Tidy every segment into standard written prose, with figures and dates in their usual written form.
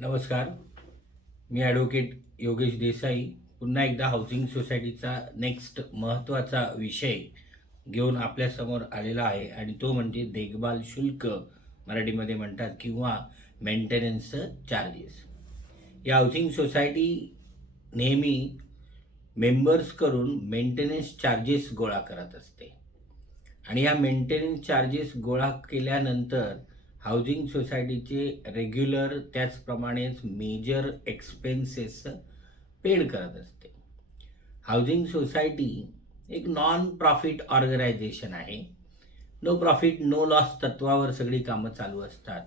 नमस्कार. मी ॲडव्होकेट योगेश देसाई पुन्हा एकदा हाऊसिंग सोसायटीचा नेक्स्ट महत्त्वाचा विषय घेऊन आपल्यासमोर आलेला आहे आणि तो म्हणजे देखभाल शुल्क मराठीमध्ये म्हणतात किंवा मेंटेनन्स चार्जेस. या हाऊसिंग सोसायटी नेहमी मेंबर्सकडून मेंटेनन्स चार्जेस गोळा करत असते आणि या मेंटेनन्स चार्जेस गोळा केल्यानंतर हाऊसिंग सोसायटीचे रेग्युलर त्याचप्रमाणेच मेजर एक्सपेन्सेस पेड करत असते. हाऊसिंग सोसायटी एक नॉन प्रॉफिट ऑर्गनायझेशन आहे. नो प्रॉफिट नो लॉस तत्वावर सगळी कामं चालू असतात.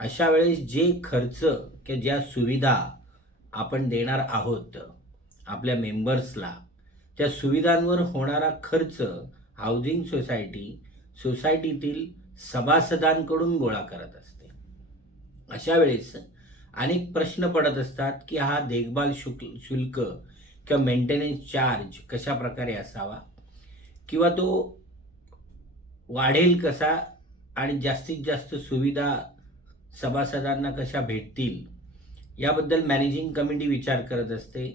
अशा वेळेस जे खर्च किंवा ज्या सुविधा आपण देणार आहोत आपल्या मेंबर्सला, त्या सुविधांवर होणारा खर्च हाऊसिंग सोसायटी सोसायटीतील सभासदांकडून गोळा करत असते. अशा वेळेस अनेक प्रश्न पडत असतात की हा देखभाल शुल्क किंवा मेंटेनन्स चार्ज कशा प्रकारे असावा किंवा तो वाढेल कसा आणि जास्तीत जास्त सुविधा सभासदांना कशा भेटतील याबद्दल मॅनेजिंग कमिटी विचार करत असते.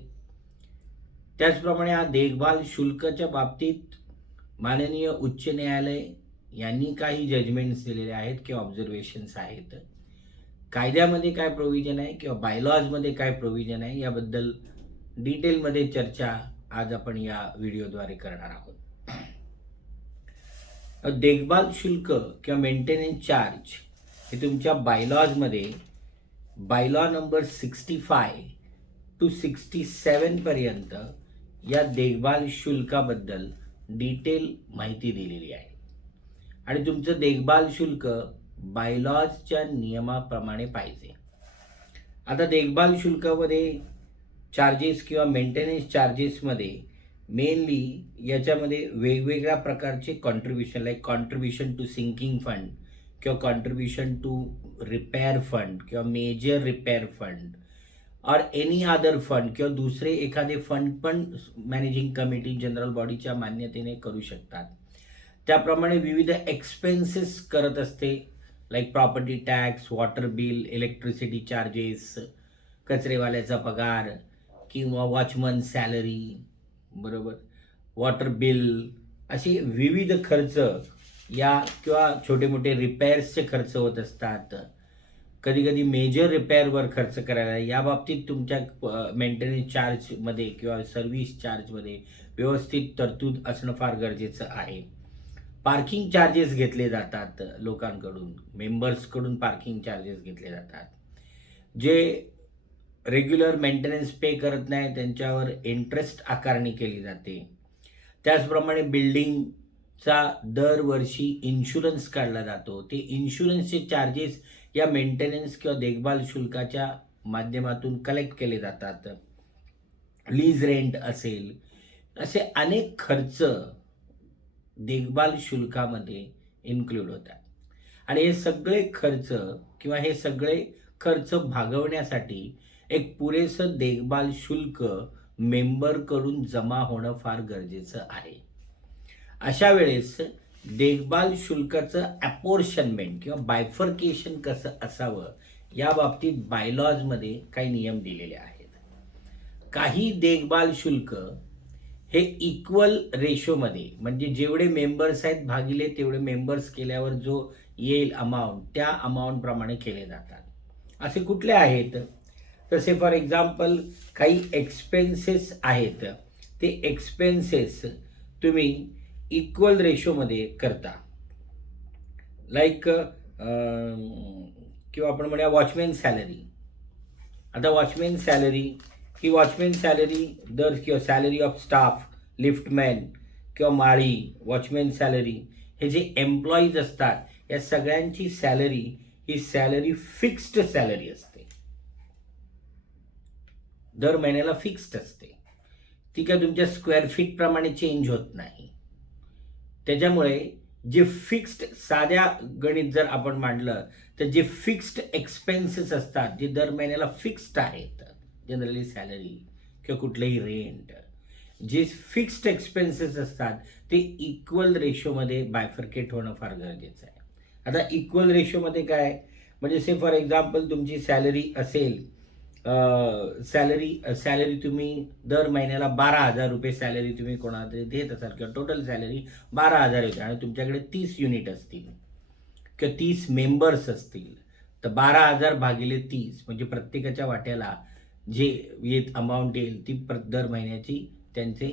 त्याचप्रमाणे हा देखभाल शुल्काच्या बाबतीत माननीय उच्च न्यायालय यांनी काही जजमेंट्स दिलेले आहेत किंवा ऑब्झर्वेशन्स आहेत. कायद्यामध्ये काय प्रोव्हिजन आहे किंवा बायलॉजमध्ये काय प्रोव्हिजन आहे याबद्दल डिटेलमध्ये चर्चा आज आपण या व्हिडिओद्वारे करणार आहोत. देखभाल शुल्क किंवा मेंटेनन्स चार्ज हे तुमच्या बायलॉजमध्ये बायलॉ नंबर 65 to 67 पर्यंत या देखभाल शुल्काबद्दल डिटेल माहिती दिलेली आहे आणि तुमचं देखभाल शुल्क बायलॉजच्या नियमाप्रमाणे पाहिजे. आता देखभाल शुल्कामध्ये चार्जेस किंवा मेंटेनन्स चार्जेसमध्ये मेनली याच्यामध्ये वेगवेगळ्या प्रकारचे contribution like contribution to sinking fund किंवा कॉन्ट्रीब्युशन टू रिपेअर फंड किंवा major repair fund or any other fund किंवा दुसरे एखादे फंड पण मॅनेजिंग कमिटी जनरल बॉडीच्या मान्यतेने करू शकतात. त्याप्रमाणे विविध एक्सपेन्सेस करत असते like property tax, water bill, electricity charges, कचरेवाल्याचा पगार किंवा वॉचमन सॅलरी, बरोबर, वॉटर बिल, असे विविध खर्च या किंवा छोटे मोठे रिपेअर्सचे खर्च होत असतात. कधी कधी मेजर रिपेअरवर खर्च करायला या बाबतीत तुमच्या मेंटेनन्स चार्जमध्ये किंवा सर्व्हिस चार्जमध्ये व्यवस्थित तरतूद असणं फार गरजेचं आहे. पार्किंग चार्जेस घेतले जातात लोकांकडून, मेंबर्सकडून पार्किंग चार्जेस घेतले जातात. जे रेग्युलर मेंटेनन्स पे करत नाही त्यांच्यावर इंटरेस्ट आकारणी केली जाते. त्याचप्रमाणे बिल्डिंगचा दरवर्षी इन्शुरन्स काढला जातो. ते इन्शुरन्सचे चार्जेस या मेंटेनन्स किंवा देखभाल शुल्काच्या माध्यमातून कलेक्ट केले जातात. लीज रेंट असेल, असे अनेक खर्च देखभाल शुल्कामध्ये इन्क्लूड होतात आणि हे सगळे खर्च किंवा हे सगळे खर्च भागवण्यासाठी एक पुरेसं देखभाल शुल्क मेंबरकडून जमा होणं फार गरजेचं आहे. अशा वेळेस देखभाल शुल्काचं ॲपोर्शनमेंट किंवा बायफर्केशन कसं असावं या बाबतीत बायलॉजमध्ये काही नियम दिलेले आहेत. काही देखभाल शुल्क हे इक्वल रेशोमध्ये म्हणजे जेवढे मेंबर्स आहेत भागिले तेवढे मेंबर्स केल्यावर जो येईल अमाऊंट त्या अमाऊंटप्रमाणे केले जातात. असे कुठले आहेत? तसे फॉर एक्झाम्पल काही एक्सपेन्सेस आहेत, ते एक्सपेन्सेस तुम्ही इक्वल रेशोमध्ये करता. लाईक किंवा आपण म्हणूया वॉचमॅन सॅलरी. आता वॉचमॅन सॅलरी ही वॉचमॅन सॅलरी दर किंवा सॅलरी ऑफ स्टाफ, लिफ्टमॅन किंवा माळी, वॉचमॅन सॅलरी, हे जे एम्प्लॉईज असतात या सगळ्यांची सॅलरी ही सॅलरी फिक्स्ड सॅलरी असते. दर महिन्याला फिक्स्ड असते. ती काय तुमच्या स्क्वेअर फीट प्रमाणे चेंज होत नाही. त्याच्यामुळे जे फिक्स्ड, साध्या गणित जर आपण मांडलं तर जे फिक्स्ड एक्सपेन्सेस असतात जे दर महिन्याला फिक्स्ड आहेत, जनरली सॅलरी किंवा कुठलंही रेंट, जे फिक्स्ड एक्सपेन्सेस असतात ते इक्वल रेशोमध्ये बायफर्केट होणं फार गरजेचं आहे. आता इक्वल रेशोमध्ये काय, म्हणजे से फॉर एक्झाम्पल तुमची सॅलरी असेल, सॅलरी तुम्ही दर महिन्याला 12,000 रुपये सॅलरी तुम्ही कोणाला तरी देत असाल किंवा टोटल सॅलरी 12,000 येते आणि तुमच्याकडे 30 युनिट असतील किंवा 30 मेंबर्स असतील, तर 12,000 भागिले 30 म्हणजे प्रत्येकाच्या वाट्याला जे अमाऊंट येईल ती दर महिन्याची त्यांचे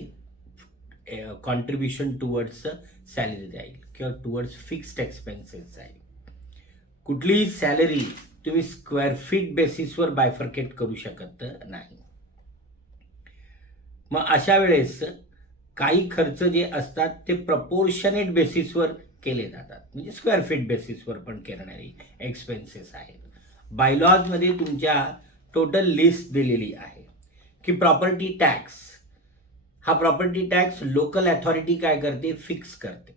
कॉन्ट्रीब्युशन टुवर्ड्स सॅलरी जाईल किंवा टुवर्ड्स फिक्स्ड एक्सपेन्सेस जाईल. कुठलीही सॅलरी तुम्ही स्क्वेअर फीट बेसिसवर बायफर्केट करू शकत नाही. मग अशा वेळेस काही खर्च जे असतात ते प्रपोर्शनेट बेसिसवर केले जातात, म्हणजे स्क्वेअर फीट बेसिसवर पण करणारी एक्सपेन्सेस आहेत. बायलॉजमध्ये तुमच्या टोटल लिस्ट दिलेली आहे की प्रॉपर्टी टॅक्स, हा प्रॉपर्टी टॅक्स लोकल अथॉरिटी काय करते, फिक्स करते.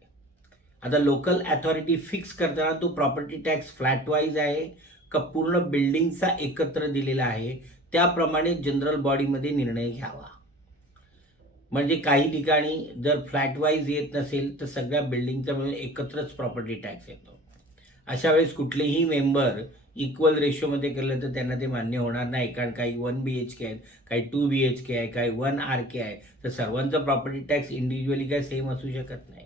आता लोकल अथॉरिटी फिक्स करताना तो प्रॉपर्टी टॅक्स फ्लॅट वाईज आहे का पूर्ण बिल्डिंगचा एकत्र दिलेला आहे, त्याप्रमाणे जनरल बॉडीमध्ये निर्णय घ्यावा. म्हणजे काही ठिकाणी जर फ्लॅट वाईज येत नसेल तर सगळ्या बिल्डिंगचा मिळून एकत्रच प्रॉपर्टी टॅक्स येतो. अशा वेळेस कुठलेही मेंबर इक्वल रेशोमध्ये केलं तर त्यांना ते मान्य होणार नाही, कारण काही 1 BHK आहेत, काही 2 BHK आहे, काही 1 RK आहे, तर सर्वांचा प्रॉपर्टी टॅक्स इंडिव्हिज्युअली काय सेम असू शकत नाही.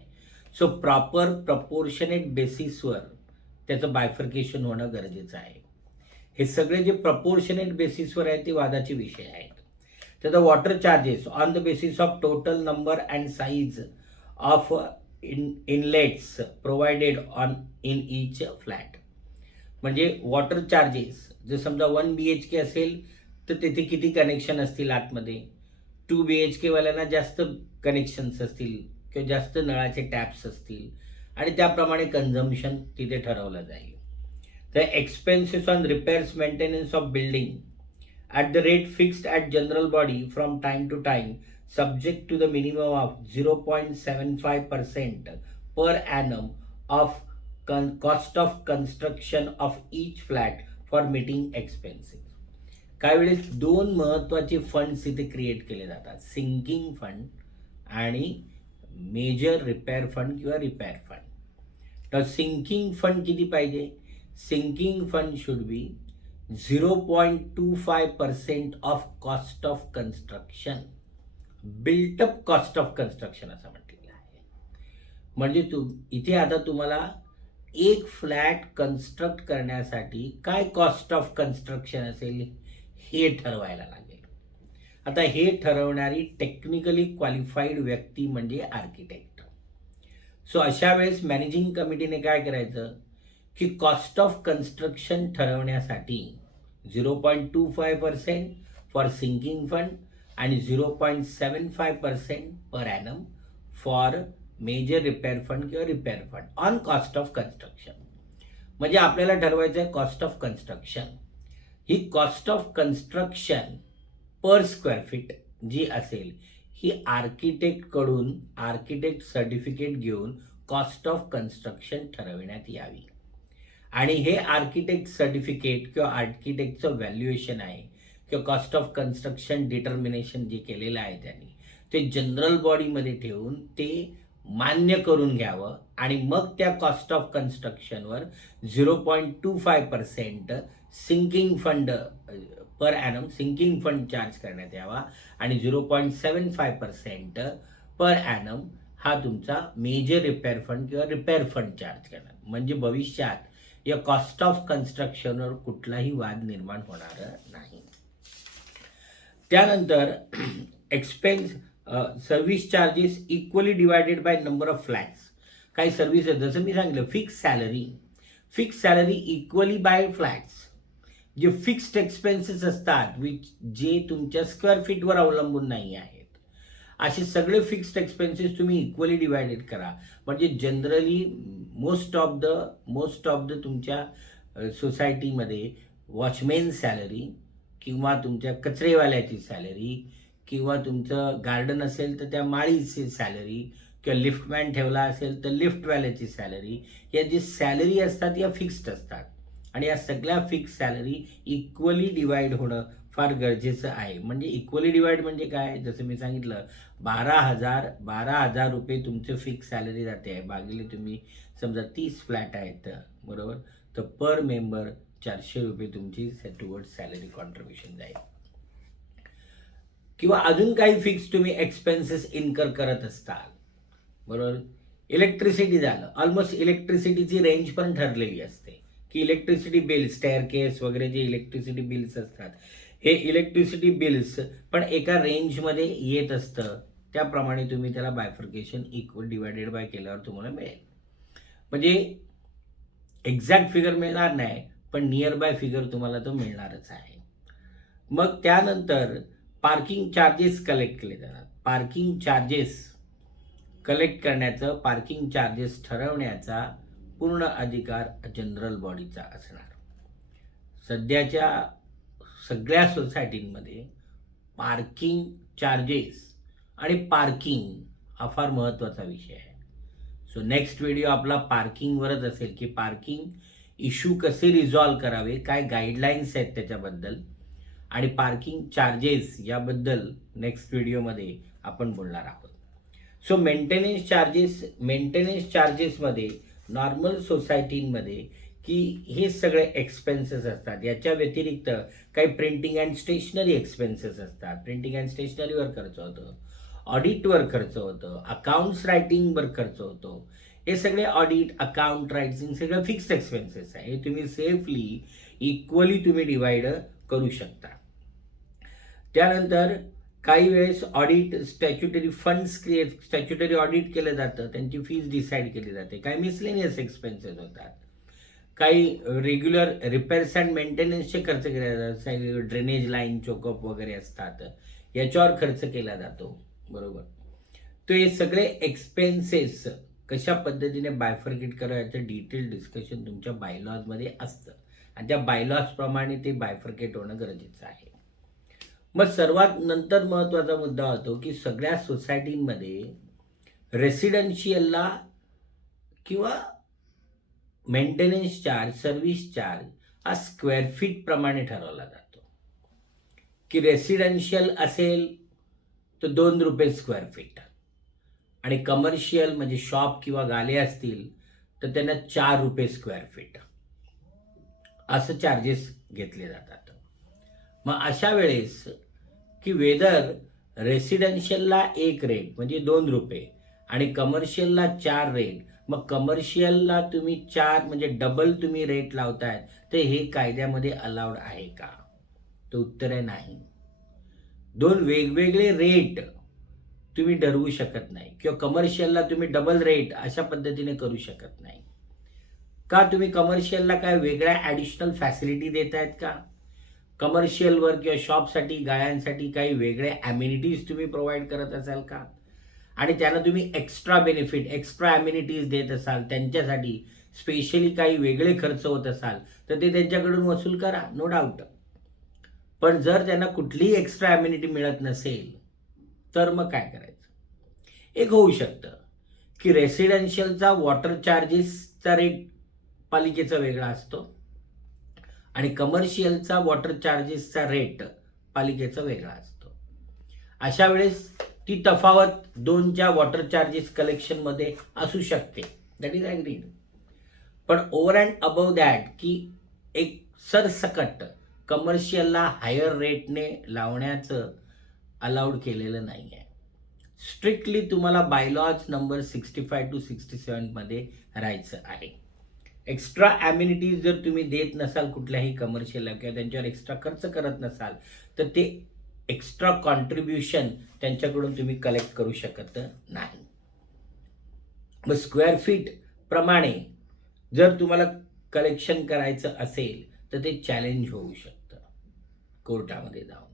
सो प्रॉपर प्रपोर्शनेट बेसिसवर त्याचं बायफर्केशन होणं गरजेचं आहे. हे सगळे जे प्रपोर्शनेट बेसिसवर आहे ते वादाचे विषय आहेत. तर the water charges on the basis of total number and size of inlets provided on in each flat. म्हणजे वॉटर चार्जेस जर समजा 1 BHK असेल तर तिथे किती कनेक्शन असतील आतमध्ये, 2 BHK वाल्यांना जास्त कनेक्शन्स असतील किंवा जास्त नळाचे टॅप्स असतील आणि त्याप्रमाणे कन्झम्पशन तिथे ठरवलं जाईल. तर expenses on repairs maintenance of building at the rate fixed at general body from time to time, subject to the minimum of 0.75% per annum of cost of construction of each flat for meeting expenses. काही वेळेस दोन महत्त्वाचे funds इथे create केले जातात, sinking fund आणि major repair fund किंवा repair fund. तर सिंकिंग फंड किती पाहिजे, sinking fund should be 0.25% of cost of construction, built up cost of construction असं म्हटलेलं आहे. म्हणजे इथे आता तुम्हाला एक फ्लॅट कन्स्ट्रक्ट करण्यासाठी काय कॉस्ट ऑफ कन्स्ट्रक्शन असेल हे ठरवायला लागेल. आता हे ठरवणारी टेक्निकली क्वालिफाईड व्यक्ती म्हणजे आर्किटेक्ट. सो अशा वेळेस मॅनेजिंग कमिटीने काय करायचं की कॉस्ट ऑफ कन्स्ट्रक्शन ठरवण्यासाठी 0.25% फॉर सिंकिंग फंड आणि 0.75% per annum for major repair fund किंवा repair fund on cost of construction. म्हणजे आपल्याला ठरवायचं आहे कॉस्ट ऑफ कन्स्ट्रक्शन. ही cost of construction per square feet जी असेल ही आर्किटेक्टकडून आर्किटेक्ट सर्टिफिकेट घेऊन कॉस्ट ऑफ कन्स्ट्रक्शन ठरविण्यात यावी. आणि हे आर्किटेक्ट सर्टिफिकेट किंवा आर्किटेक्टचं व्हॅल्युएशन आहे किंवा कॉस्ट ऑफ कन्स्ट्रक्शन डिटर्मिनेशन जे केलेलं आहे त्यांनी ते जनरल बॉडीमध्ये ठेवून ते मान्य करून घ्यावं आणि मग त्या कॉस्ट ऑफ कन्स्ट्रक्शनवर 0.25% sinking fund per annum sinking fund charge करण्यात यावा आणि 0.75% पर ॲनम हा तुमचा मेजर रिपेअर फंड किंवा रिपेअर फंड चार्ज करणार. म्हणजे भविष्यात या कॉस्ट ऑफ कन्स्ट्रक्शनवर कुठलाही वाद निर्माण होणार नाही. त्यानंतर service charges equally divided by number of flats. काही सर्व्हिस जसं मी सांगितलं fix salary equally by flats. जे फिक्स्ड एक्सपेन्सेस असतात जे तुमच्या स्क्वेअर फीटवर अवलंबून नाही आहेत असे सगळे फिक्स्ड एक्सपेन्सेस तुम्ही इक्वली डिवायडेड करा. म्हणजे जनरली मोस्ट ऑफ द तुमच्या सोसायटीमध्ये वॉचमॅन सॅलरी किंवा तुमच्या कचरेवाल्याची सॅलरी किंवा तुमचं गार्डन असेल तर त्या माळीची सॅलरी किंवा लिफ्टमॅन ठेवला असेल तर लिफ्टवाल्याची सॅलरी, या जी सॅलरी असतात या फिक्स्ड असतात आणि या सगळ्या फिक्स सॅलरी इक्वली डिवाइड होणं फार गरजेचं आहे. म्हणजे इक्वली डिवाइड म्हणजे काय, जसं मी सांगितलं 12,000 रुपये तुमचं फिक्स सॅलरी जाते आहे भागिले तुम्ही समजा 30 फ्लॅट आहेत बरोबर, तर पर मेंबर ₹400 तुमची टुवर्ड्स सॅलरी कॉन्ट्रीब्युशन जाईल. किंवा अजून काही फिक्स तुम्ही एक्सपेन्सेस इन्कर करत असताल, बरोबर. इलेक्ट्रिसिटी झालं, ऑलमोस्ट इलेक्ट्रिसिटीची रेंज पण ठरलेली असते की इलेक्ट्रिसिटी बिल, स्टेअरकेस वगैरे जे इलेक्ट्रिसिटी बिल्स असतात, हे इलेक्ट्रिसिटी बिल्स पण एका रेंजमध्ये येत असतं. त्याप्रमाणे तुम्ही त्याला बायफर्केशन इक्वल डिवायडेड बाय केल्यावर तुम्हाला मिळेल. म्हणजे एक्झॅक्ट फिगर मिळणार नाही, पण नियर बाय फिगर तुम्हाला तो मिळणारच आहे. मग त्यानंतर पार्किंग चार्जेस कलेक्ट केले जातात. पार्किंग चार्जेस कलेक्ट करण्याचं, पार्किंग चार्जेस ठरवण्याचा पूर्ण अधिकार जनरल बॉडीचा असणार. सध्याच्या सगळ्या सोसायटींमध्ये पार्किंग चार्जेस आणि पार्किंग हा फार महत्त्वाचा विषय आहे. सो नेक्स्ट व्हिडिओ आपला पार्किंगवरच असेल की पार्किंग इश्यू कसे रिझॉल्व करावे, काय गाईडलाईन्स आहेत त्याच्याबद्दल, आणि पार्किंग चार्जेस याबद्दल नेक्स्ट व्हिडिओमध्ये आपण बोलणार आहोत. सो मेंटेनन्स चार्जेसमध्ये नॉर्मल सोसायटीमध्ये की हे सगळे एक्सपेन्सेस असतात. याच्या व्यतिरिक्त काही प्रिंटिंग अँड स्टेशनरी एक्सपेन्सेस असतात. प्रिंटिंग अँड स्टेशनरीवर खर्च होतं, ऑडिटवर खर्च होतं, अकाउंट्स रायटिंगवर खर्च होतो. हे सगळे ऑडिट, अकाउंट रायटिंग सगळं फिक्स्ड एक्सपेन्सेस आहे. हे तुम्ही सेफली इक्वली तुम्ही डिवाइड करू शकता. त्यानंतर काही वेळेस audit, statutory funds statutory audit केलं जातं, त्यांची फीज डिसाईड केली जाते. काही मिसलेनियस एक्सपेन्सेस होतात, काही रेग्युलर रिपेअर्स अँड मेंटेनन्सचे खर्च केले जातात. ड्रेनेज लाईन, चोकअप वगैरे असतात, याच्यावर खर्च केला जातो, बरोबर. तर हे सगळे एक्सपेन्सेस कशा पद्धतीने बायफर्केट करायचं डिटेल डिस्कशन तुमच्या बायलॉजमध्ये असतं आणि त्या बायलॉजप्रमाणे ते बायफर्केट होणं गरजेचं आहे. मग सर्वात नंतर महत्त्वाचा मुद्दा होतो की सगळ्या सोसायटींमध्ये रेसिडेन्शियलला किंवा मेंटेनन्स चार्ज, सर्व्हिस चार्ज हा स्क्वेअर फीट प्रमाणे ठरवला जातो. की रेसिडेन्शियल असेल तर ₹2 स्क्वेअर फीट, आणि कमर्शियल म्हणजे शॉप किंवा गाले असतील तर त्यांना ₹4 स्क्वेअर फीट असं चार्जेस घेतले जातात. मग अशा वेळेस की वेदर रेसिडेन्शियलला 1 रेट म्हणजे ₹2 आणि कमर्शियलला 4 रेट, मग कमर्शियलला तुम्ही 4 म्हणजे डबल तुम्ही रेट लावताय, तर हे कायद्यामध्ये अलाउड आहे का? तर उत्तर आहे नाही. 2 वेगवेगळे रेट तुम्ही ठरवू शकत नाही, किंवा कमर्शियलला तुम्ही डबल रेट अशा पद्धतीने करू शकत नाही. का? तुम्ही कमर्शियलला काय वेगळ्या ॲडिशनल फॅसिलिटी देत आहेत का? कमर्शियलवर किंवा शॉपसाठी, गाळ्यांसाठी काही वेगळे ॲम्युनिटीज तुम्ही प्रोव्हाइड करत असाल का? आणि त्यांना तुम्ही एक्स्ट्रा बेनिफिट, एक्स्ट्रा ॲम्युनिटीज देत असाल, त्यांच्यासाठी स्पेशली काही वेगळे खर्च होत असाल तर ते त्यांच्याकडून वसूल करा, नो डाऊट. पण जर त्यांना कुठलीही एक्स्ट्रा ॲम्युनिटी मिळत नसेल तर मग काय करायचं? एक होऊ शकतं की रेसिडेन्शियलचा वॉटर चार्जेसचा रेट पालिकेचा वेगळा असतो आणि कमर्शियलचा वॉटर चार्जेसचा रेट पालिकेचा वेगळा असतो. अशा वेळेस ती तफावत दोनच्या वॉटर चार्जेस कलेक्शनमध्ये असू शकते, दॅट इज ॲग्रीड. पण ओव्हर अँड अबव दॅट की एक सरसकट कमर्शियलला हायर रेटने लावण्याचं अलाउड केलेलं नाही आहे. स्ट्रिक्टली तुम्हाला बायलॉज नंबर 65 to 67 मध्ये राहायचं आहे. एक्स्ट्रा ॲम्युनिटीज जर तुम्ही देत नसाल कुठल्याही कमर्शियलला किंवा त्यांच्यावर एक्स्ट्रा खर्च करत नसाल तर ते एक्स्ट्रा कॉन्ट्रीब्युशन त्यांच्याकडून तुम्ही कलेक्ट करू शकत नाही. मग स्क्वेअर फीट प्रमाणे जर तुम्हाला कलेक्शन करायचं असेल तर ते चॅलेंज होऊ शकतं कोर्टामध्ये जाऊन.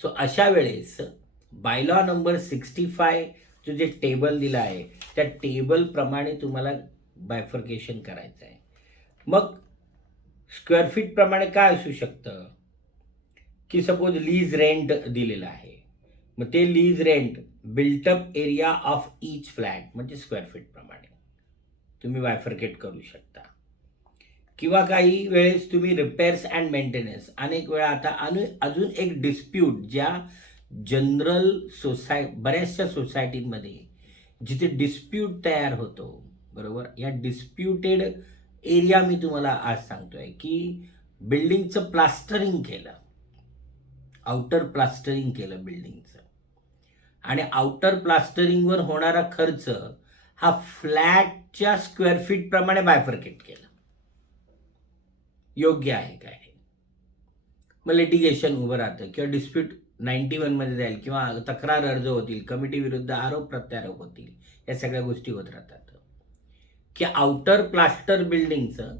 सो अशा वेळेस बायलॉ नंबर 65 जो जे टेबल दिला आहे त्या टेबलप्रमाणे तुम्हाला बायफर्केशन करायचं आहे. मग स्क्वेअर फीट प्रमाणे काय असू शकतं की सपोज लीज रेंट दिलेलं आहे, मग ते lease rent built up area of each flat म्हणजे स्क्वेअर फीट प्रमाणे तुम्ही बायफर्केट करू शकता. किंवा काही वेळेस तुम्ही रिपेअर्स अँड मेंटेनन्स, अनेक वेळा आता अजून एक डिस्प्यूट ज्या जनरल बऱ्याचशा सोसायटीमध्ये जिथे डिस्प्यूट तयार होतो, बरोबर, या डिस्प्युटेड एरिया मी तुम्हाला आज सांगतोय की बिल्डिंगचं प्लास्टरिंग केलं, आउटर प्लास्टरिंग केलं बिल्डिंगचं, आणि आउटर प्लास्टरिंगवर होणारा खर्च हा फ्लॅटच्या स्क्वेअर फीट प्रमाणे बायफर्केट केला. योग्य आहे काय? मग लिटिगेशन उभं राहतं किंवा डिस्प्यूट 91 मध्ये जाईल किंवा तक्रार अर्ज होतील, कमिटी विरुद्ध आरोप प्रत्यारोप होतील, या सगळ्या गोष्टी होत राहतात. की आउटर प्लास्टर बिल्डिंगचं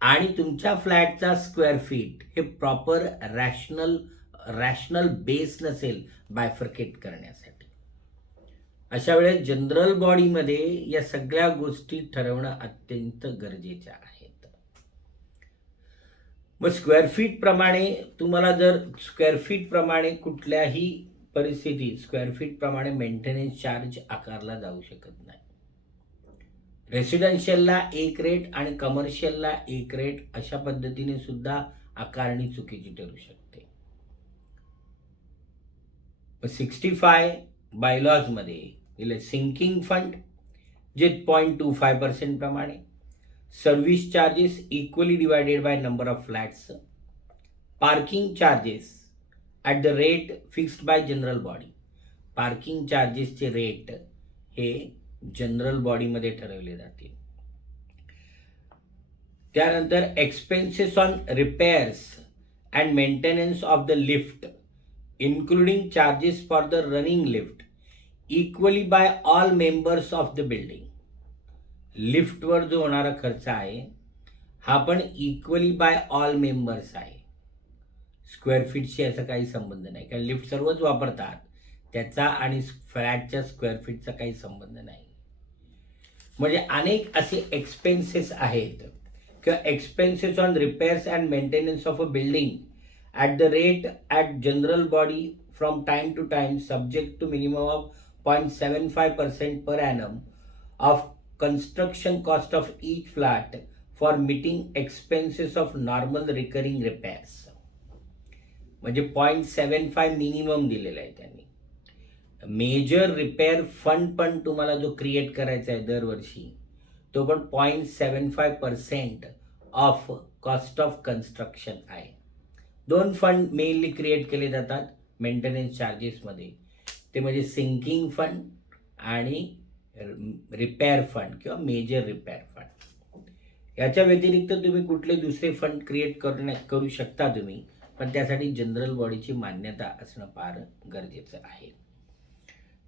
आणि तुमच्या फ्लॅटचा स्क्वेअर फीट हे प्रॉपर रॅशनल बेस नसेल बायफर्केट करण्यासाठी. अशा वेळेस जनरल बॉडीमध्ये या सगळ्या गोष्टी ठरवणं अत्यंत गरजेच्या आहेत. मग स्क्वेअर फीट प्रमाणे तुम्हाला जर स्क्वेअर फीट प्रमाणे कुठल्याही परिस्थितीत स्क्वेअर फीट प्रमाणे मेंटेनन्स चार्ज आकारला जाऊ शकत नाही. रेसिडेन्शियलला एक रेट आणि कमर्शियलला एक रेट अशा पद्धतीने सुद्धा आकारणी चुकीची ठरू शकते. 65 बायलॉजमध्ये दिले सिंकिंग फंड जे 0.25% प्रमाणे, service charges equally divided by number of flats, parking charges at the rate fixed by general body. Parking चार्जेसचे रेट हे जनरल बॉडीमध्ये ठरवले जातील. त्यानंतर expenses on repairs and maintenance of the lift including charges for the running lift equally by all members of the building. लिफ्टवर जो होणारा खर्च आहे हा पण इक्वली बाय ऑल मेंबर्स आहे. स्क्वेअर फीटशी याचा काही संबंध नाही, कारण लिफ्ट सर्वच वापरतात, त्याचा आणि फ्लॅटच्या स्क्वेअर फीटचा काही संबंध नाही. म्हणजे अनेक असे एक्सपेन्सेस आहेत किंवा expenses on repairs and maintenance of a building at the rate at general body from time to time subject to minimum of 0.75% per annum of construction cost of each flat for meeting expenses of normal recurring repairs. म्हणजे 0.75 minimum दिलेला आहे त्यांनी. Major repair fund पण तुम्हाला जो create करायचा आहे दरवर्षी तो पण 0.75% ऑफ कॉस्ट ऑफ कन्स्ट्रक्शन आहे. दोन फंड मेनली क्रिएट केले जातात मेंटेनन्स चार्जेसमध्ये, ते म्हणजे सिंकिंग फंड आणि रिपेअर फंड किंवा मेजर रिपेअर फंड. याच्या व्यतिरिक्त तुम्ही कुठले दुसरे फंड क्रिएट करू शकता तुम्ही, पण त्यासाठी जनरल बॉडीची मान्यता असणं फार गरजेचं आहे.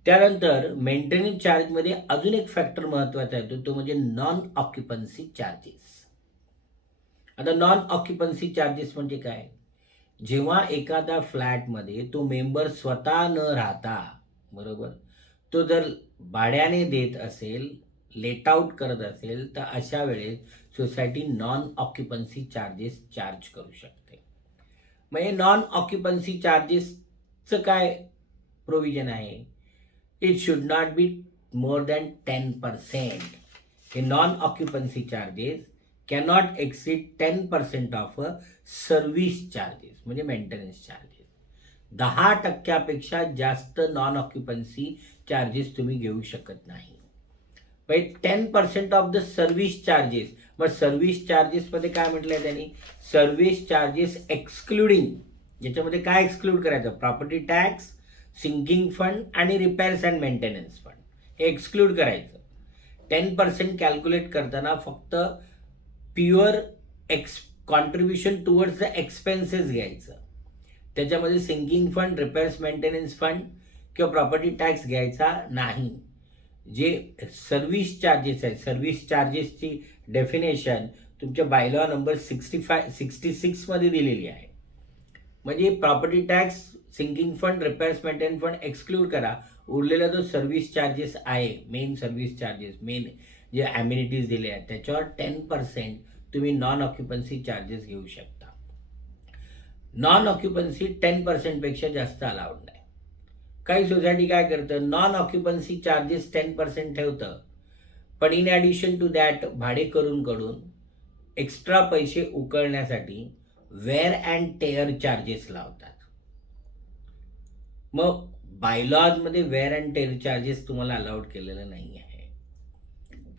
त्यानंतर मेंटेनन्स चार्जमध्ये अजून एक फॅक्टर महत्त्वाचा येतो, तो म्हणजे नॉन ऑक्युपन्सी चार्जेस. आता नॉन ऑक्युपन्सी चार्जेस म्हणजे काय? जेव्हा एखादा फ्लॅटमध्ये तो मेंबर स्वतः न राहता, बरोबर, तो जर भाड्याने देत असेल, लेट आउट करत असेल, तर अशा वेळेस society non occupancy charges charge करू शकते. मग हे नॉन ऑक्युपन्सी चार्जेसचं काय प्रोव्हिजन आहे? It should not be more than 10%. हे non occupancy charges cannot exceed 10% of service charges म्हणजे मेंटेनन्स चार्जेस. 10% जास्त नॉन ऑक्युपन्सी चार्जेस तुम्ही घेऊ शकत नाही. 10% ऑफ द सर्व्हिस चार्जेस. मग सर्व्हिस चार्जेसमध्ये काय म्हटलं आहे त्यांनी? सर्व्हिस चार्जेस एक्सक्लुडिंग, याच्यामध्ये काय एक्सक्लूड करायचं? प्रॉपर्टी टॅक्स, सिंकिंग फंड आणि रिपेअर्स अँड मेंटेनन्स फंड हे एक्सक्लूड करायचं. 10% कॅल्क्युलेट करताना फक्त pure contribution towards the expenses घ्यायचं. त्याच्यामध्ये sinking fund, repairs maintenance fund किंवा प्रॉपर्टी टॅक्स घ्यायचा नाही. जे सर्व्हिस चार्जेस आहेत, सर्व्हिस चार्जेसची डेफिनेशन तुमच्या बायलॉ नंबर 66 मध्ये दिलेली आहे. म्हणजे property tax, sinking fund, repairs maintenance fund exclude करा. उरलेला जो सर्व्हिस चार्जेस आहे, मेन सर्व्हिस चार्जेस, मेन जे ॲम्युनिटीज दिले आहेत, त्याच्यावर 10% तुम्ही नॉन ऑक्युपन्सी चार्जेस घेऊ शकता. नॉन ऑक्युपन्सी 10% पेक्षा जास्त अलाउड नाही. काही सोसायटी काय करतं, नॉन ऑक्युपन्सी चार्जेस 10% ठेवतं, पण इन ॲडिशन टू दॅट भाडेकरूंकडून एक्स्ट्रा पैसे उकळण्यासाठी वेअर अँड टेअर चार्जेस लावतात. मग बायलॉजमध्ये वेअर अँड टेअर चार्जेस तुम्हाला अलाउड केलेलं नाही आहे.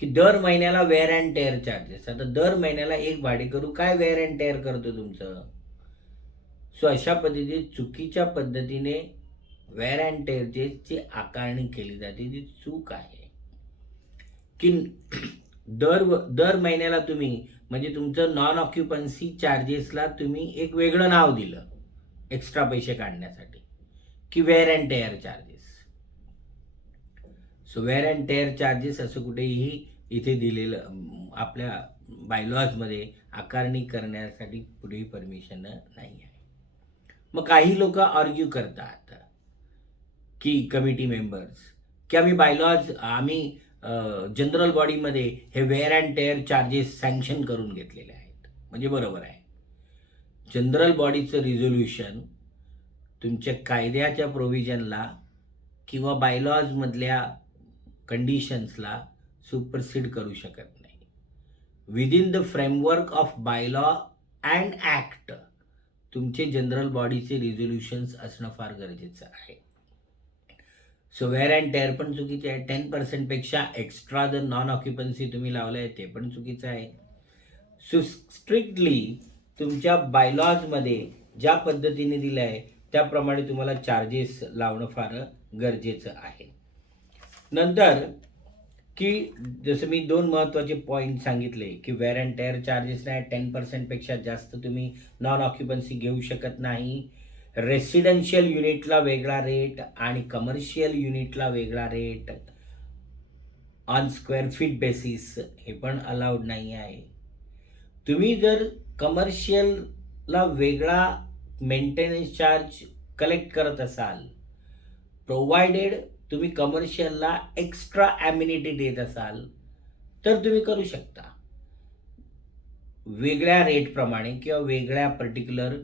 की दर महिन्याला वेअर अँड टेअर चार्जेस. आता दर महिन्याला एक भाडेकरू काय वेअर अँड टेअर करतो तुमचं? सो अशा पद्धतीने चुकीच्या पद्धतीने वेअर अँड टेअरची आकारणी केली जाते, जी चूक आहे. की दर महिन्याला तुम्ही म्हणजे तुमचं नॉन ऑक्युपन्सी चार्जेसला तुम्ही एक वेगळं नाव दिलं एक्स्ट्रा पैसे काढण्यासाठी, की wear and tear charges. So wear and tear charges असं कुठेही इथे दिलेलं आपल्या बायलॉजमध्ये आकारणी करण्यासाठी कुठेही परमिशन नाही आहे. मग काही लोक आर्ग्यू करतात की कमिटी मेंबर्स की आम्ही जनरल बॉडीमध्ये हे wear and tear charges sanction करून घेतलेले आहेत. म्हणजे बरोबर आहे, जनरल बॉडीचं रिझोल्युशन तुमच्या कायद्याच्या प्रोव्हिजनला किंवा बायलॉजमधल्या कंडिशन्सला सुपरसीड करू शकत नाही. Within the framework of bylaw and act तुमचे जनरल बॉडीचे रिझोल्युशन्स असणं फार गरजेचं आहे. सो वेअर अँड टेअर पण चुकीचे आहे. 10% पेक्षा एक्स्ट्रा द नॉन ऑक्युपन्सी तुम्ही लावलं आहे ते पण चुकीचं आहे. सो स्ट्रिक्टली तुमच्या बायलॉजमध्ये ज्या पद्धतीने दिलं आहे त्याप्रमाणे तुम्हाला चार्जेस लावणं फार गरजेचं आहे. नंतर की जसं मी 2 महत्त्वाचे पॉईंट सांगितले की वेअर अँड टेअर चार्जेस नाही, 10% पेक्षा जास्त तुम्ही नॉन ऑक्युपन्सी घेऊ शकत नाही. रेसिडेन्शियल युनिटला वेगळा रेट आणि कमर्शियल युनिटला वेगळा rate on square feet basis हे पण अलाउड नाही आहे. तुम्ही जर कमर्शियलला वेगळा मेंटेनन्स चार्ज कलेक्ट करत असाल, प्रोव्हाइडेड तुम्ही कमर्शियलला एक्स्ट्रा ॲम्युनिटी देत असाल, तर तुम्ही करू शकता वेगळ्या रेटप्रमाणे किंवा वेगळ्या पर्टिक्युलर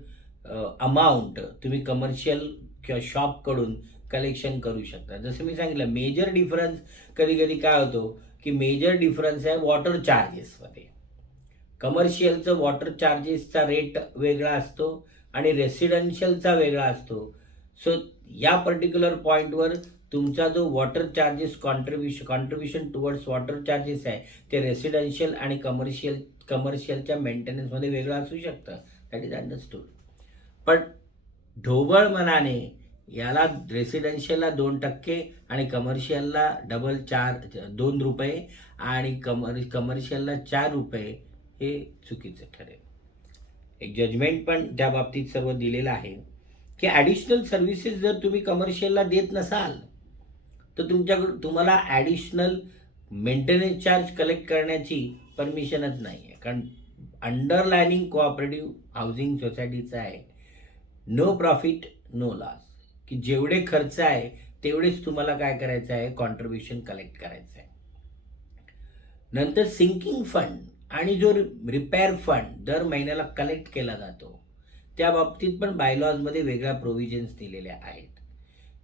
अमाऊंट तुम्ही कमर्शियल किंवा शॉपकडून कलेक्शन करू शकता. जसं मी सांगितलं, मेजर डिफरन्स कधी कधी काय होतो की मेजर डिफरन्स आहे वॉटर चार्जेसमध्ये. कमर्शियलचं वॉटर चार्जेसचा रेट वेगळा असतो आणि रेसिडेन्शियलचा वेगळा असतो. सो या पर्टिक्युलर पॉईंटवर तुमचा जो water charges contribution towards water charges आहे ते रेसिडेन्शियल आणि कमर्शियलच्या मेंटेनन्समध्ये वेगळं असू शकतं. That is understood. पण ढोबळ मनाने याला रेसिडेन्शियलला 2% आणि कमर्शियलला डबल 2 रुपये आणि कमर्शियलला 4 रुपये हे चुकीचं ठरेल. एक जजमेंट पण त्या बाबतीत सर्व दिलेलं आहे की ॲडिशनल सर्व्हिसेस जर तुम्ही कमर्शियलला देत नसाल तर तुम्हाला ॲडिशनल मेंटेनन्स चार्ज कलेक्ट करण्याची परमिशनच नाही आहे. कारण अंडरलायनिंग कोऑपरेटिव्ह हाऊसिंग सोसायटीचं आहे नो प्रॉफिट नो लॉस, की जेवढे खर्च आहे तेवढेच तुम्हाला काय करायचं आहे, कॉन्ट्रीब्युशन कलेक्ट करायचं आहे. नंतर सिंकिंग फंड आणि जो रिपेअर फंड दर महिन्याला कलेक्ट केला जातो त्या बाबतीत पण बायलॉजमध्ये वेगळ्या प्रोव्हिजन्स दिलेल्या आहेत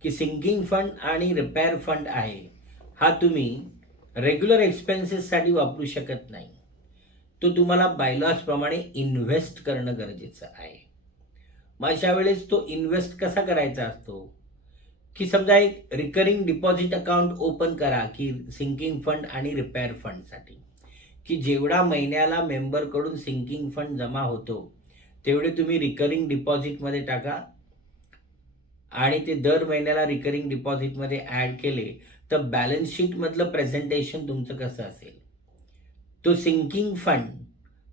की सिंकिंग फंड आणि रिपेअर फंड आहे हा तुम्ही रेग्युलर एक्सपेन्सेससाठी वापरू शकत नाही. तो तुम्हाला बायलॉजप्रमाणे इन्व्हेस्ट करणं गरजेचं आहे. मग अशा वेळेस तो इन्व्हेस्ट कसा करायचा असतो की समजा एक रिकरिंग डिपॉझिट अकाउंट ओपन करा की सिंकिंग फंड आणि रिपेअर फंडसाठी, की जेवढा महिन्याला मेंबरकडून सिंकिंग फंड जमा होतो तेवढे तुम्ही रिकरिंग डिपॉझिटमध्ये टाका आणि ते दर महिन्याला रिकरिंग डिपॉझिटमध्ये ॲड केले तर बॅलन्स शीटमधलं प्रेझेंटेशन तुमचं कसं असेल, तो सिंकिंग फंड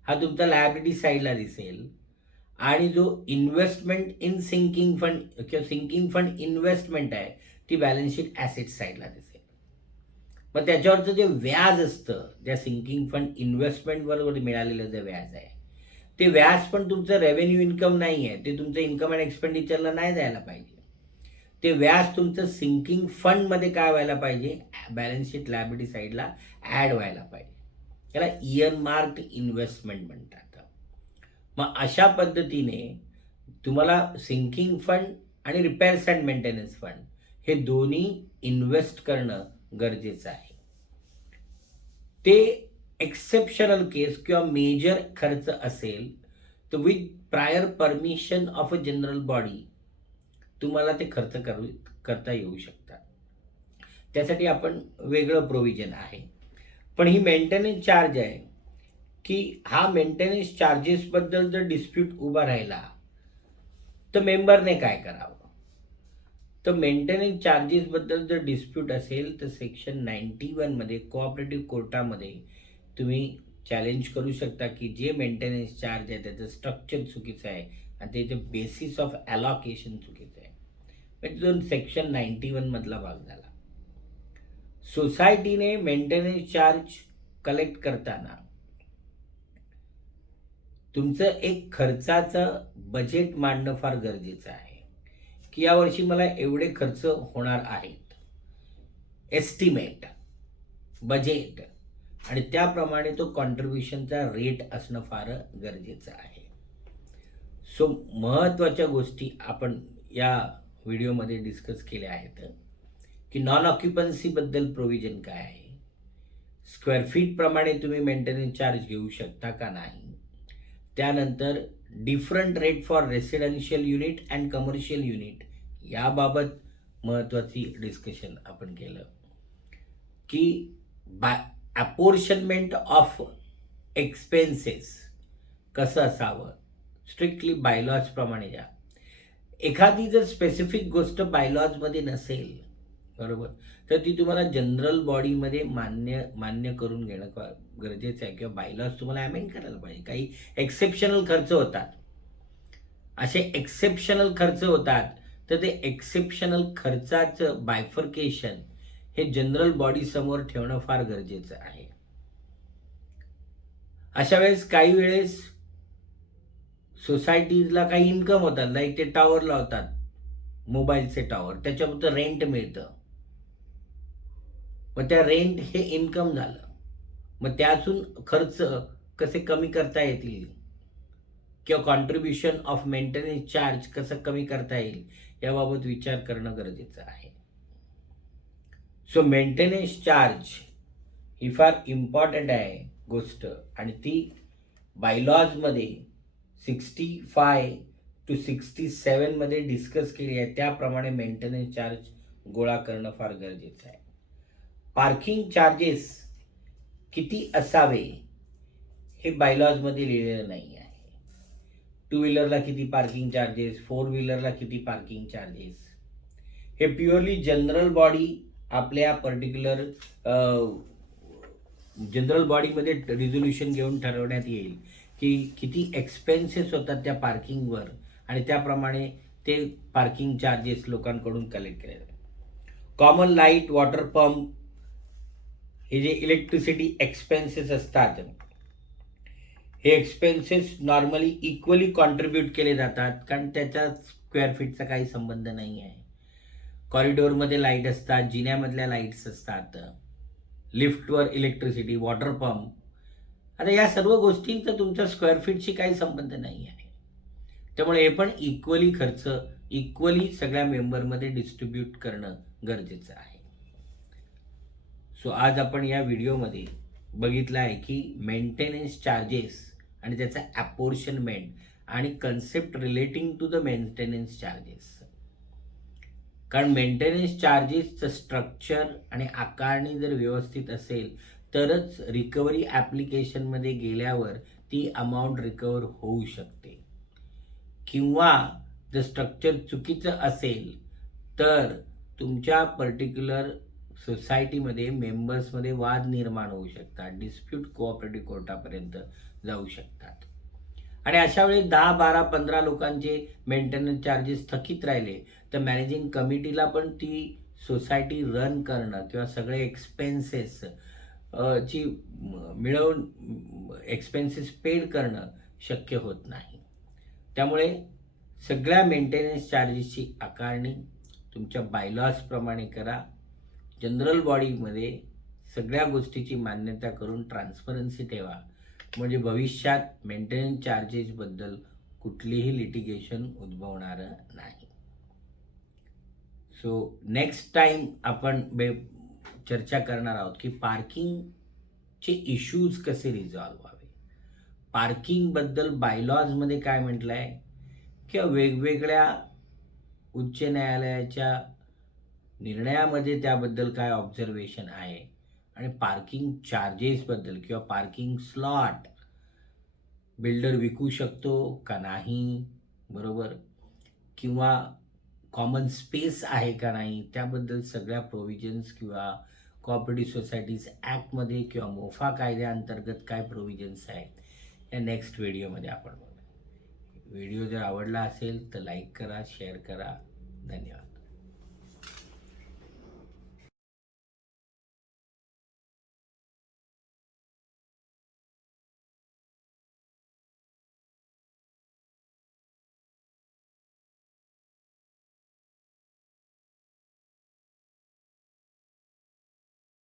हा तुमचा लायबिलिटी साईडला दिसेल आणि जो इन्व्हेस्टमेंट इन सिंकिंग फंड किंवा सिंकिंग फंड इन्व्हेस्टमेंट आहे ती बॅलन्स शीट ॲसेट साईडला दिसेल. मग त्याच्यावरचं जे व्याज असतं त्या सिंकिंग फंड इन्व्हेस्टमेंटबरोबर मिळालेलं जे व्याज आहे ते व्याज पण तुमचं रेव्हेन्यू इन्कम नाही आहे, ते तुमचं इन्कम अँड एक्सपेंडिचरला नाही जायला पाहिजे. ते व्याज तुमचं सिंकिंग फंडमध्ये काय व्हायला पाहिजे, बॅलन्स शीट लायबिलिटी साईडला ॲड व्हायला पाहिजे. त्याला इयरमार्क्ड इन्व्हेस्टमेंट म्हणतात. मग अशा पद्धतीने तुम्हाला सिंकिंग फंड आणि रिपेअर्स अँड मेंटेनन्स फंड हे दोन्ही इन्व्हेस्ट करणं गरजेचं आहे. ते एक्सेप्शनल केस किंवा मेजर खर्च असेल तर with prior permission of a general body तुम्हाला ते खर्च करता येऊ शकतात. त्यासाठी आपण वेगळं प्रोव्हिजन आहे. पण ही मेंटेनन्स चार्ज आहे की हा मेंटेनन्स चार्जेसबद्दल जर डिस्प्यूट उभा राहिला तर मेंबरने काय करावं? तर मेंटेनन्स चार्जेसबद्दल जर डिस्प्यूट असेल तर सेक्शन 91 मध्ये कोऑपरेटिव्ह कोर्टामध्ये तुम्ही चॅलेंज करू शकता की जे मेंटेनन्स चार्ज आहे त्याचं स्ट्रक्चर चुकीचं आहे आणि त्याचं बेसिस ऑफ ॲलॉकेशन चुकीचं आहे. म्हणजे जो सेक्शन 91 मधला भाग झाला. सोसायटीने मेंटेनन्स चार्ज कलेक्ट करताना तुमचं एक खर्चाचं बजेट मांडणं फार गरजेचं आहे की यावर्षी मला एवढे खर्च होणार आहेत. एस्टिमेट, बजेट आणि त्याप्रमाणे तो कॉन्ट्रिब्युशनचा रेट असणं फार गरजेचं आहे. सो महत्त्वाच्या गोष्टी आपण या व्हिडिओमध्ये डिस्कस केल्या आहेत की नॉन ऑक्युपन्सीबद्दल प्रोव्हिजन काय आहे, स्क्वेअर फीटप्रमाणे तुम्ही मेंटेनन्स चार्ज घेऊ शकता का नाही, त्यानंतर different rate for residential unit and commercial unit याबाबत महत्त्वाची डिस्कशन आपण केलं की अपोर्शनमेंट ऑफ एक्सपेन्सेस कसं असावं, स्ट्रिक्टली बायलॉजप्रमाणे द्या. एखादी जर स्पेसिफिक गोष्ट बायलॉजमध्ये नसेल, बरोबर, तर ती तुम्हाला जनरल बॉडीमध्ये मान्य करून घेणं गरजेचं आहे किंवा बायलॉज तुम्हाला अमेंड करायला पाहिजे. काही एक्सेप्शनल खर्च होतात, असे एक्सेप्शनल खर्च होतात तर ते एक्सेप्शनल खर्चाचं बायफर्केशन हे जनरल बॉडी समोर ठेवणं फार गरजेचं आहे. अशा वेळेस काही वेळेस सोसायटीजला काही इन्कम होतात, लाईक ते टॉवर लावतात, मोबाईलचे टॉवर, त्याच्याबद्दल रेंट मिळतं. मग त्या रेंट हे इन्कम झालं. मग त्यातून खर्च कसे कमी करता येतील किंवा कॉन्ट्रिब्युशन ऑफ मेंटेनन्स चार्ज कसं कमी करता येईल याबाबत विचार करणं गरजेचं आहे. सो मेंटेनन्स चार्ज ही फार इम्पॉर्टंट आहे गोष्ट आणि ती बायलॉजमध्ये 65 to 67 मध्ये डिस्कस केली आहे. त्याप्रमाणे मेंटेनन्स चार्ज गोळा करणं फार गरजेचं आहे. पार्किंग चार्जेस किती असावे हे बायलॉजमध्ये लिहिलेलं नाही आहे. टू व्हीलरला किती पार्किंग चार्जेस, फोर व्हीलरला किती पार्किंग चार्जेस, हे प्युअरली जनरल बॉडी आपल्या पर्टिक्युलर जनरल बॉडीमध्ये रिझोल्युशन घेऊन ठरवण्यात येईल की किती एक्सपेन्सेस होतात त्या पार्किंगवर आणि त्याप्रमाणे ते पार्किंग चार्जेस लोकांकडून कलेक्ट केले जातात. कॉमन लाईट, वॉटर पंप हे जे इलेक्ट्रिसिटी एक्सपेन्सेस असतात हे एक्सपेन्सेस नॉर्मली इक्वली कॉन्ट्रीब्यूट केले जातात कारण त्याच्या स्क्वेअर फीटचा काही संबंध नाही आहे. कॉरिडोरमध्ये लाईट असतात, जिन्यामधल्या लाईट्स असतात, लिफ्टवर इलेक्ट्रिसिटी, वॉटर पंप, आता या सर्व गोष्टींचा तुमच्या स्क्वेअर फीटशी काही संबंध नाही आहे. त्यामुळे हे पण इक्वली खर्च इक्वली सगळ्या मेंबरमध्ये डिस्ट्रीब्यूट करणं गरजेचं आहे. सो आज आपण या व्हिडिओमध्ये बघितलं आहे की मेंटेनन्स चार्जेस आणि त्याचा अपोर्शनमेंट आणि concept relating to the maintenance charges. कारण मेंटेनन्स चार्जेसचं स्ट्रक्चर आणि आकारणी जर व्यवस्थित असेल तरच रिकव्हरी ॲप्लिकेशनमध्ये गेल्यावर ती अमाऊंट रिकवर होऊ शकते. किंवा जर स्ट्रक्चर चुकीचं असेल तर तुमच्या पर्टिक्युलर सोसायटीमध्ये मेंबर्समध्ये वाद निर्माण होऊ शकतात, डिस्प्यूट कोऑपरेटिव्ह कोर्टापर्यंत जाऊ शकतात. आणि अशा वेळी 10, 12, 15 लोकांचे मेंटेनन्स चार्जेस थकीत राहिले तर मॅनेजिंग कमिटीला पण ती सोसायटी रन करणं किंवा सगळे एक्सपेन्सेस ची मिळवून एक्सपेन्सेस पेड करणं शक्य होत नाही. त्यामुळे सगळ्या मेंटेनन्स चार्जेसची आकारणी तुमच्या बायलॉजप्रमाणे करा. जनरल बॉडीमध्ये सगळ्या गोष्टीची मान्यता करून ट्रान्सपरन्सी ठेवा म्हणजे भविष्यात मेंटेनन्स चार्जेसबद्दल कुठलीही लिटिगेशन उद्भवणार नाही. सो नेक्स्ट टाईम आपण चर्चा करणार आहोत की पार्किंगचे इश्यूज कसे रिझॉल्व्ह व्हावे. पार्किंगबद्दल बायलॉजमध्ये काय म्हटलं आहे किंवा वेगवेगळ्या उच्च न्यायालयाच्या निर्णयामध्ये त्याबद्दल काय ऑब्झर्वेशन आहे आणि पार्किंग चार्जेसबद्दल किंवा पार्किंग स्लॉट बिल्डर विकू शकतो का नाही, बरोबर, किंवा कॉमन स्पेस आहे का नाही, त्याबद्दल सगळ्या प्रोव्हिजन्स किंवा कोऑपरेटिव्ह सोसायटीज ॲक्टमध्ये किंवा मोफा कायद्याअंतर्गत काय प्रोव्हिजन्स आहेत या नेक्स्ट व्हिडिओमध्ये आपण बघू. व्हिडिओ जर आवडला असेल तर लाईक करा, शेअर करा. धन्यवाद.